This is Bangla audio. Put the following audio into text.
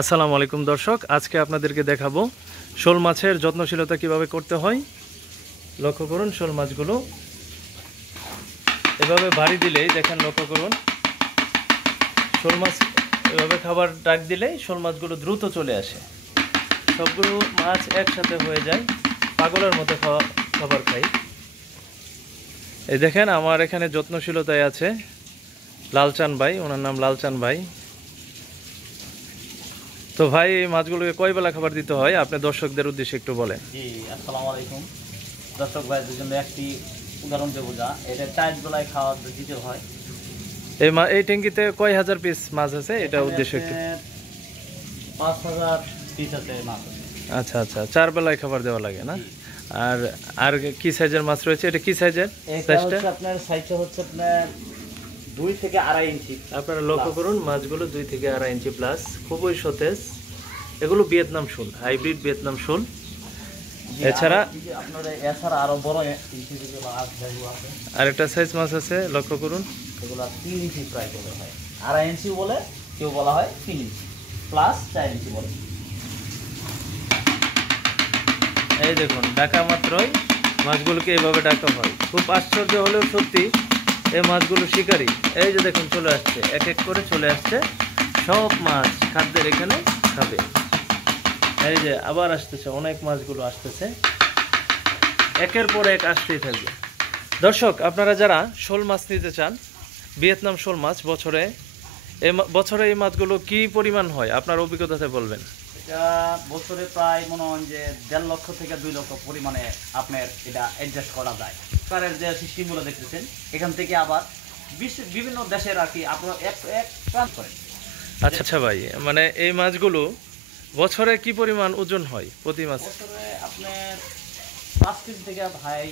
আসসালামু আলাইকুম দর্শক, আজকে আপনাদেরকে দেখাবো শোল মাছের যত্নশীলতা কিভাবে করতে হয়। লক্ষ্য করুন, শোল মাছগুলো এভাবে ভারী দিলেই দেখেন, লক্ষ্য করুন, শোল মাছ এভাবে খাবার ডাক দিলেই শোল মাছগুলো দ্রুত চলে আসে। সবগুলো মাছ একসাথে হয়ে যায়, পাগলের মতো খাবার খাই। এই দেখেন, আমার এখানে যত্নশীলতায় আছে লালচান ভাই, ওনার নাম লালচান ভাই। তো ভাই, এই মাছগুলোকে কয় বেলা খাবার দিতে হয় আপনি দর্শকদের উদ্দেশ্যে একটু বলেন। জি, আসসালামু আলাইকুম দর্শক ভাইদের জন্য একটি উদাহরণ দেবো। যা এটা 4 বেলায় খাওয়া দিতে হয়। এই ট্যাঙ্কিতে কয় হাজার পিস মাছ আছে, এটা উদ্দেশ্য একটু। 5000 পিস আছে মাছ। আচ্ছা আচ্ছা, 4 বেলায় খাবার দেওয়া লাগে না? আর আর কি সাইজের মাছ রয়েছে? এটা কি সাইজের সাইজটা? আপনার সাইজটা হচ্ছে আপনার 2 থেকে 2.5 ইঞ্চি। আপনারা লক্ষ্য করুন, মাছগুলো 2 থেকে 2.5 ইঞ্চি প্লাস, খুবই সতেজ। এগুলো ভিয়েতনাম শোল, হাইব্রিড ভিয়েতনাম শোল। এছাড়া এছাড়া আরো বড় মাছ আছে। আরেকটা সাইজ মাছ আছে, লক্ষ্য করুন। এগুলো 3 ইঞ্চি প্রায় বলে হয়, 2.5 ইঞ্চি বলে, কেউ বলা হয় 3 ইঞ্চি প্লাস 4 ইঞ্চি বলে। এই দেখুন, ডাকা মাত্রই মাছগুলোকে এইভাবে ডাকা হয়। খুব আশ্চর্য হলেও সত্যি, এই মাছগুলো শিকারী। এই যে দেখুন, চলে আসছে, এক এক করে চলে আসছে সব মাছ খাদ্যের এখানে খাবে। এই যে আবার আসতেছে, অনেক মাছগুলো আসতেছে, একের পর এক আসতেই থাকবে। দর্শক, আপনারা যারা শোল মাছ নিতে চান, ভিয়েতনাম শোল মাছ, বছরে এই মাছগুলো কি পরিমাণ হয় আপনার অভিজ্ঞতাতে বলবেন? এটা বছরে প্রায় মনে হয় যে 1.5 লক্ষ থেকে 2 লক্ষ পরিমাণে আপনার এটা অ্যাডজাস্ট করা যায়। সরকারের যে সিস্টেমগুলো দেখতেছেন, এখান থেকে আবার বিভিন্ন দেশের আর কি আপনার এক ট্রান্স করেন। আচ্ছা আচ্ছা ভাই, মানে এই মাছগুলো বছরে কি পরিমাণ ওজন হয় প্রতি মাছ? বছরে আপনার 5 কেজি থেকে ভাই